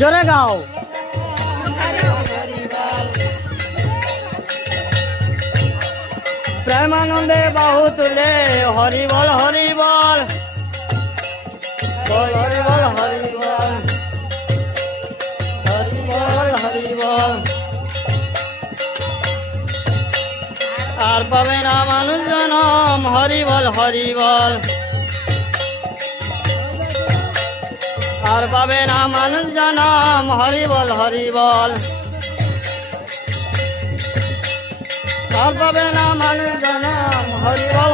জোরে গাও। প্রেমানন্দে বাহু তুলে হরি বল হরি বল, বল হরি বল হরি বল, হরি বল হরি বল। আর পাবে না মানুষ জনম, হরি বল হরি বল। আর পাবে না মানুষ জনম, হরি বল হরি বল। আর পাবে না মানুষ জনম, হরি বল